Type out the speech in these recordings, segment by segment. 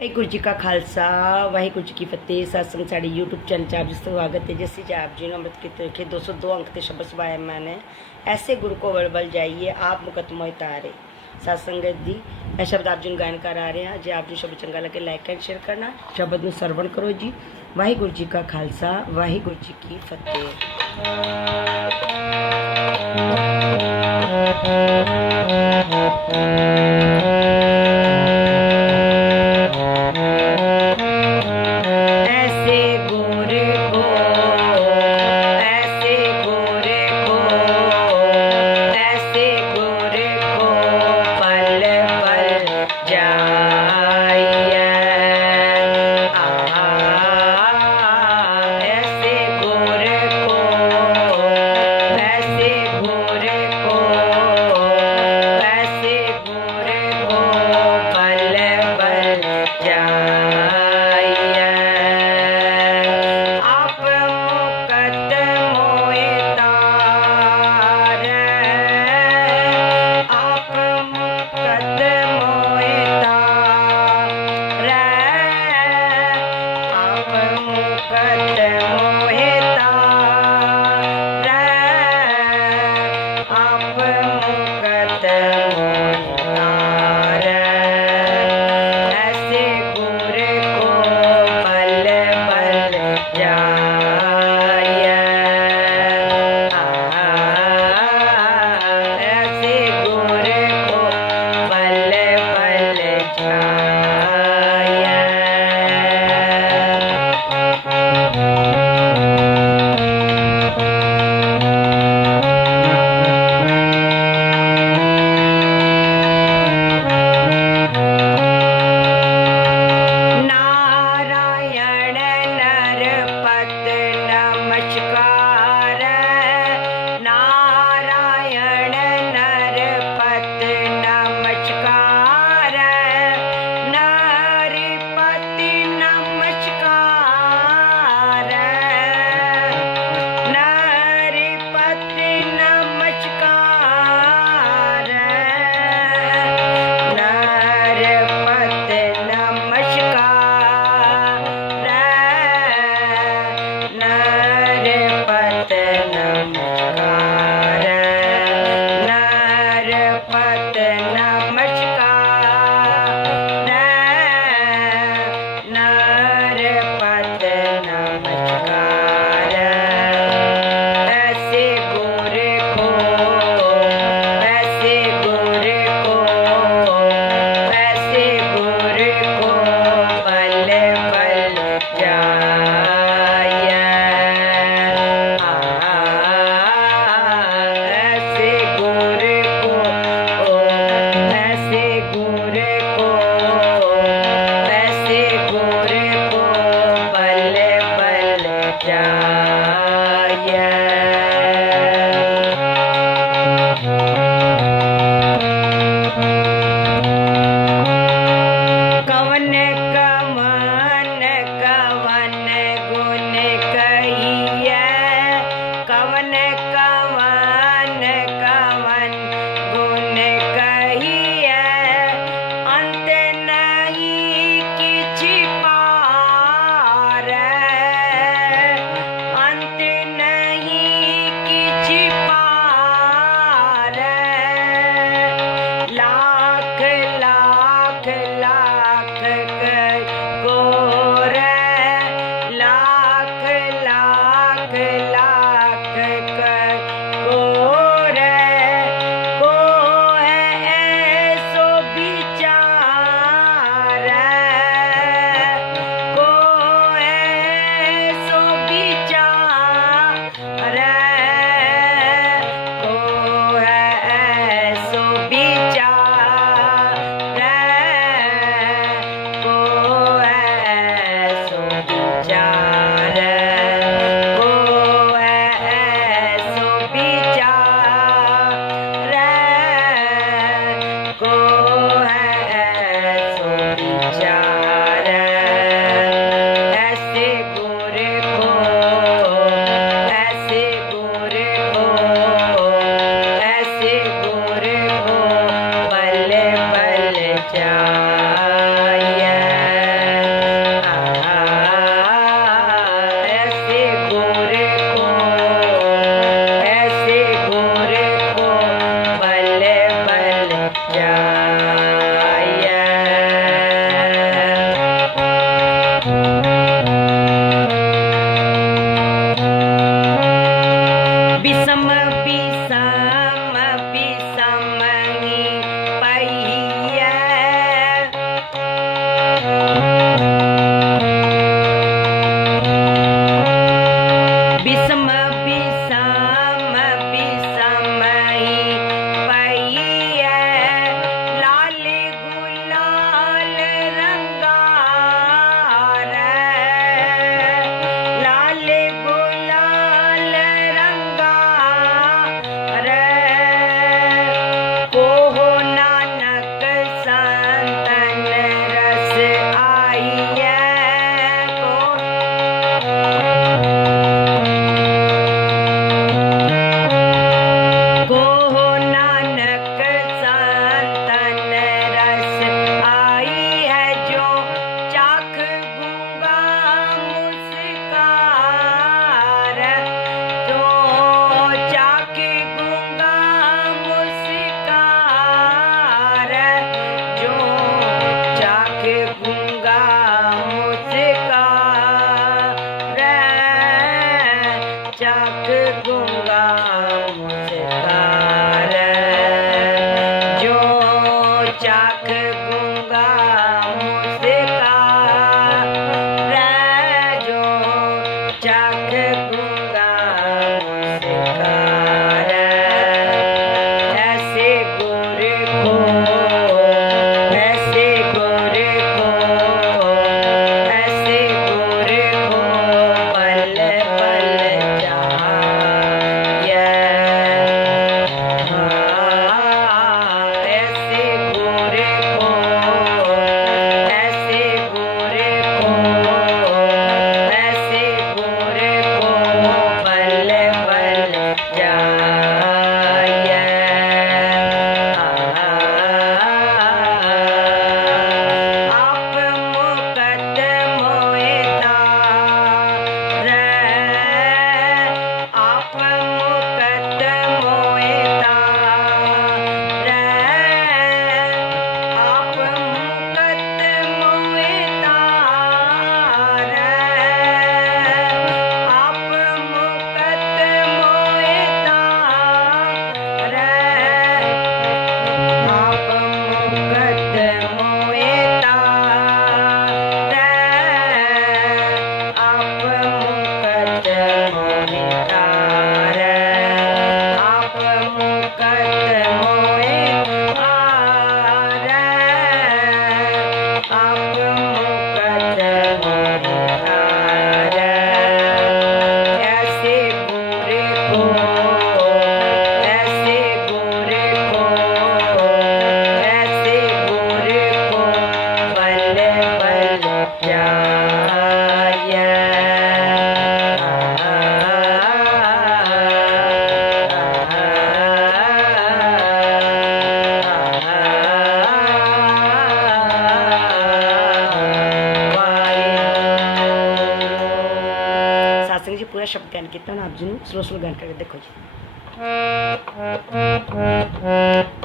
ਵਾਹਿਗੁਰੂ ਜੀ ਕਾ ਖਾਲਸਾ ਵਾਹਿਗੁਰੂ ਜੀ ਕੀ ਫਤਿਹ ਸਤਸੰਗ ਸਾਡੀ YouTube channel 'ਚ ਆਪ ਜੀ ਦਾ ਸਵਾਗਤ ਹੈ ਜਿਸ ਵਿੱਚ ਆਪ ਜੀ ਨੂੰ ਅੰਮ੍ਰਿਤ ਕੀਤੇ ਲਿਖੇ 202 ਅੰਕ ਤੇ ਸ਼ਬਦ ਸਵਾਇਆ ਮੈਨੇ ਐਸੇ ਗੁਰੂ ਕੋ ਬਲ ਬਲ ਜਾਈਏ ਆਪ ਮੁਕਤ ਮੋਹਿ ਤਾਰੇ ਸਤਸੰਗਤ ਦੀ ਇਹ ਸ਼ਬਦ ਆਪ ਜੀ ਨੂੰ ਗਾਇਨ ਕਰਾ ਰਹੇ ਹਾਂ ਜੇ ਆਪ ਜੀ ਨੂੰ ਸ਼ਬਦ ਚੰਗਾ ਲੱਗੇ ਲਾਈਕ ਐਂਡ ਸ਼ੇਅਰ ਕਰਨਾ ਸ਼ਬਦ ਨੂੰ ਸਰਵਣ ਕਰੋ ਜੀ ਵਾਹਿਗੁਰੂ ਜੀ ਕਾ ਖਾਲਸਾ ਵਾਹਿਗੁਰੂ ਜੀ ਕੀ ਫਤਿਹ Yeah. कीर्तन आप जी स्लो स्लो गान करके देखो जी।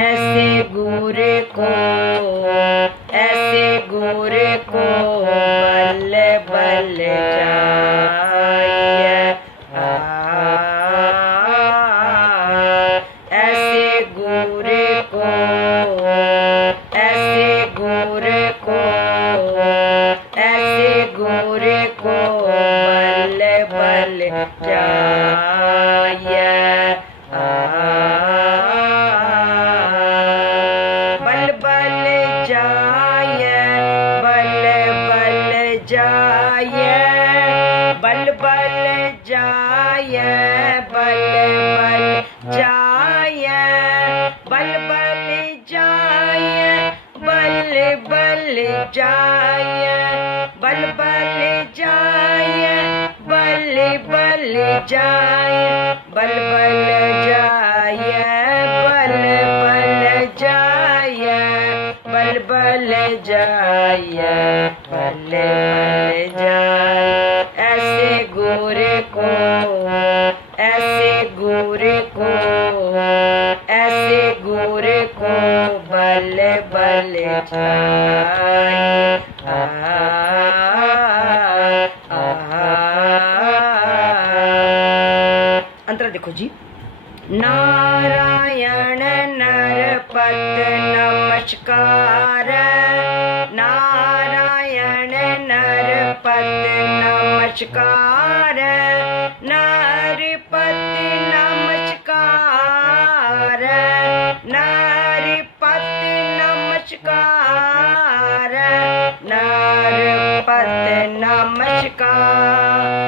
ऐसे गुर को முதலிற்றாய பல் பல் ஜாய பல் பல் ஜாய பல் பல் ஜாய பல் பல் ஜாய பல் பல் ஜாய பல் பல் ஜாய பல் பல் ஜாய बल जाय बल बल जाय बल बल जाय बल बल जाय बल ഭഗവത് നമസ്കാര നാരായണ നരപത് നമസ്കാര നരിപത്തി നമസ്കാര നരിപത്തി നമസ്കാര നരപത് നമസ്കാര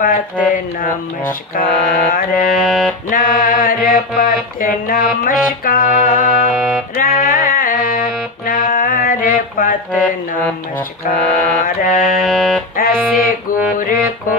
पथ नमस्कार। नर पथ नमस्कार। नर पथ नमस्कार। ऐसे गुर को